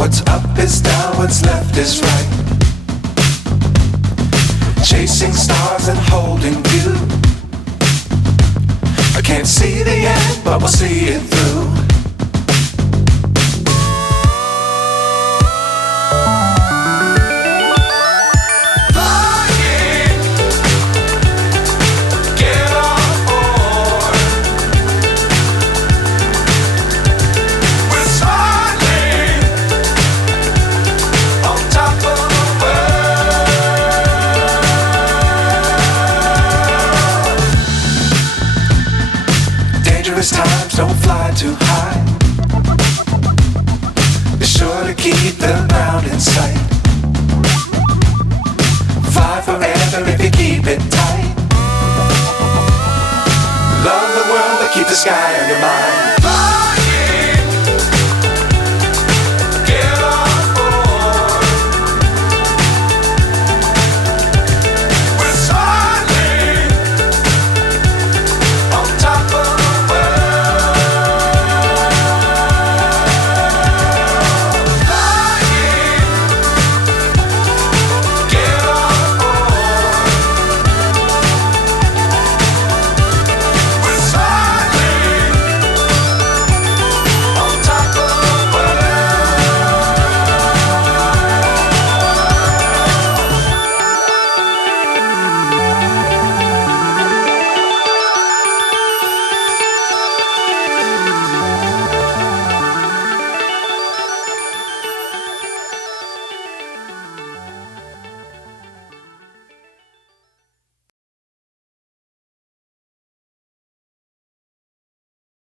What's up is down, what's left is right. Chasing stars and holding you. I can't see the end, but we'll see it through. Dangerous times, don't fly too high. Be sure to keep the ground in sight. Fly forever if you keep it tight. Love the world, but keep the sky on your mind.